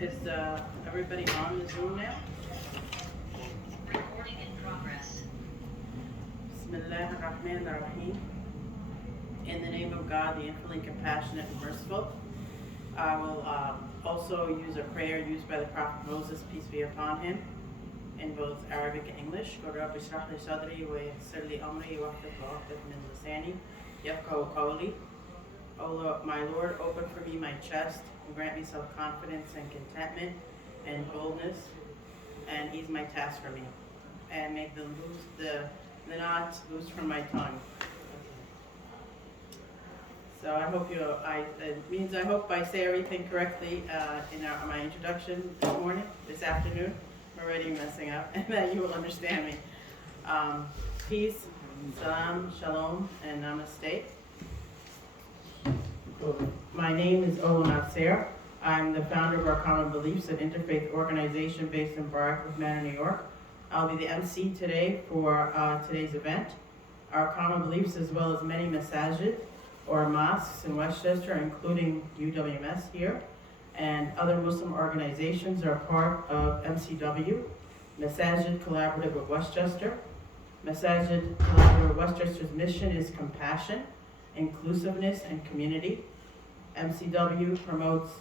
Is everybody on the Zoom now? Recording in progress. Bismillah ar-Rahman ar-Rahim. In the name of God, the infinitely compassionate and merciful. I will also use a prayer used by the Prophet Moses, peace be upon him, in both Arabic and English. O Rabbi shrah li sadri wa yassir li amri wahlul 'uqdatan min lisani yafqahu qawli. O Lord, my Lord, open for me my chest and grant me self-confidence and contentment and boldness, and ease my task for me, and make the knots loose from my tongue. So I hope it means I hope I say everything correctly in my introduction this afternoon. I'm already messing up, and that you will understand me. Peace, salam, shalom, and namaste. My name is Olo Nasser. I'm the founder of Our Common Beliefs, an interfaith organization based in Barrackwood Manor, New York. I'll be the MC today for today's event. Our Common Beliefs, as well as many masajid or mosques in Westchester, including UWMS here, and other Muslim organizations are part of MCW, Masajid Collaborative of Westchester. Masajid Collaborative of Westchester's mission is compassion, inclusiveness, and community. MCW promotes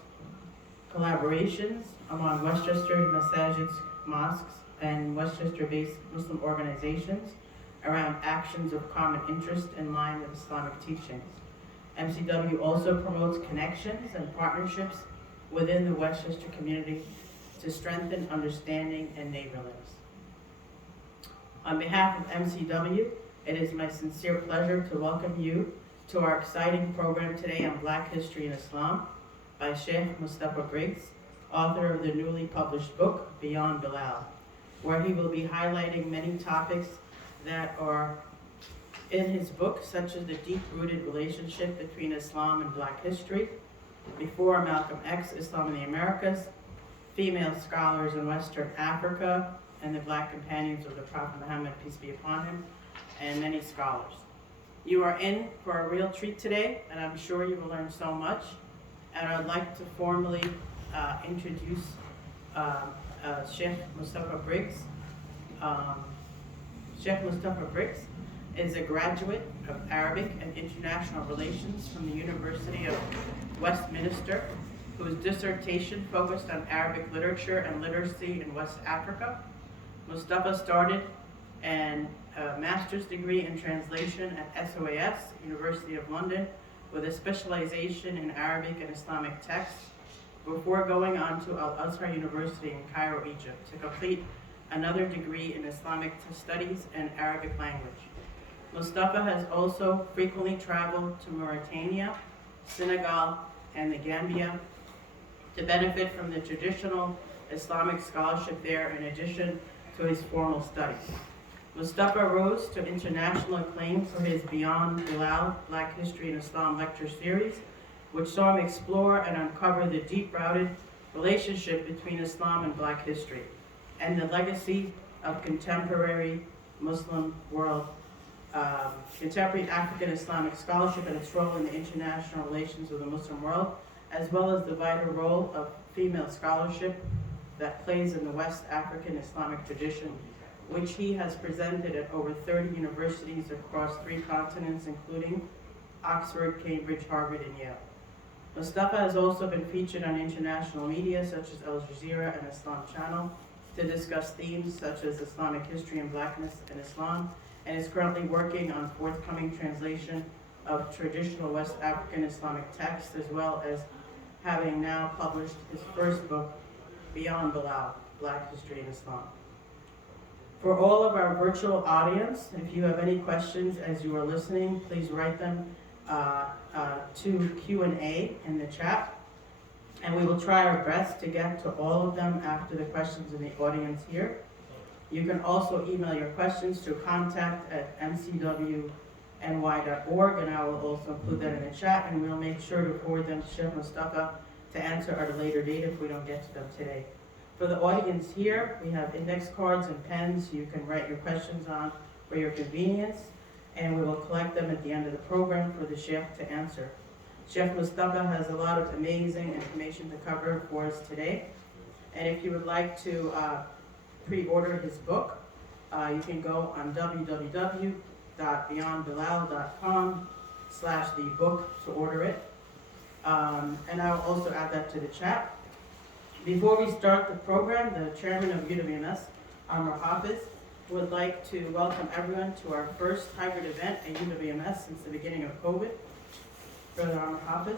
collaborations among Westchester Masajids, mosques, and Westchester-based Muslim organizations around actions of common interest in line with Islamic teachings. MCW also promotes connections and partnerships within the Westchester community to strengthen understanding and neighborliness. On behalf of MCW, it is my sincere pleasure to welcome you to our exciting program today on Black History in Islam by Sheikh Mustafa Briggs, author of the newly published book, Beyond Bilal, where he will be highlighting many topics that are in his book, such as the deep-rooted relationship between Islam and Black history, before Malcolm X, Islam in the Americas, female scholars in Western Africa, and the Black companions of the Prophet Muhammad, peace be upon him, and many scholars. You are in for a real treat today, and I'm sure you will learn so much. And I'd like to formally introduce Sheikh Mustafa Briggs. Sheikh Mustafa Briggs is a graduate of Arabic and International Relations from the University of Westminster, whose dissertation focused on Arabic literature and literacy in West Africa. Mustafa started a master's degree in translation at SOAS, University of London, with a specialization in Arabic and Islamic texts, before going on to Al-Azhar University in Cairo, Egypt, to complete another degree in Islamic studies and Arabic language. Mustafa has also frequently traveled to Mauritania, Senegal, and the Gambia to benefit from the traditional Islamic scholarship there, in addition to his formal studies. Mustafa rose to international acclaim for his Beyond Bilal, Black History in Islam lecture series, which saw him explore and uncover the deep-rooted relationship between Islam and Black history, and the legacy of contemporary Muslim world, contemporary African Islamic scholarship and its role in the international relations of the Muslim world, as well as the vital role of female scholarship that plays in the West African Islamic tradition, which he has presented at over 30 universities across 3 continents, including Oxford, Cambridge, Harvard, and Yale. Mustafa has also been featured on international media such as Al Jazeera and Islam Channel to discuss themes such as Islamic history and blackness in Islam, and is currently working on forthcoming translation of traditional West African Islamic texts, as well as having now published his first book, Beyond Bilal, Black History in Islam. For all of our virtual audience, if you have any questions as you are listening, please write them to Q&A in the chat, and we will try our best to get to all of them after the questions in the audience here. You can also email your questions to contact@mcwny.org, and I will also include that in the chat, and we'll make sure to forward them to Sheikh Mustafa to answer at a later date if we don't get to them today. For the audience here, we have index cards and pens you can write your questions on for your convenience, and we will collect them at the end of the program for the Sheikh to answer. Sheikh Mustafa has a lot of amazing information to cover for us today, And if you would like to pre-order his book, you can go on www.beyondbilal.com/the-book to order it. And I'll also add that to the chat. Before we start the program, the chairman of UWMS, Amr Hafiz, would like to welcome everyone to our first hybrid event at UWMS since the beginning of COVID. Brother Amr Hafiz.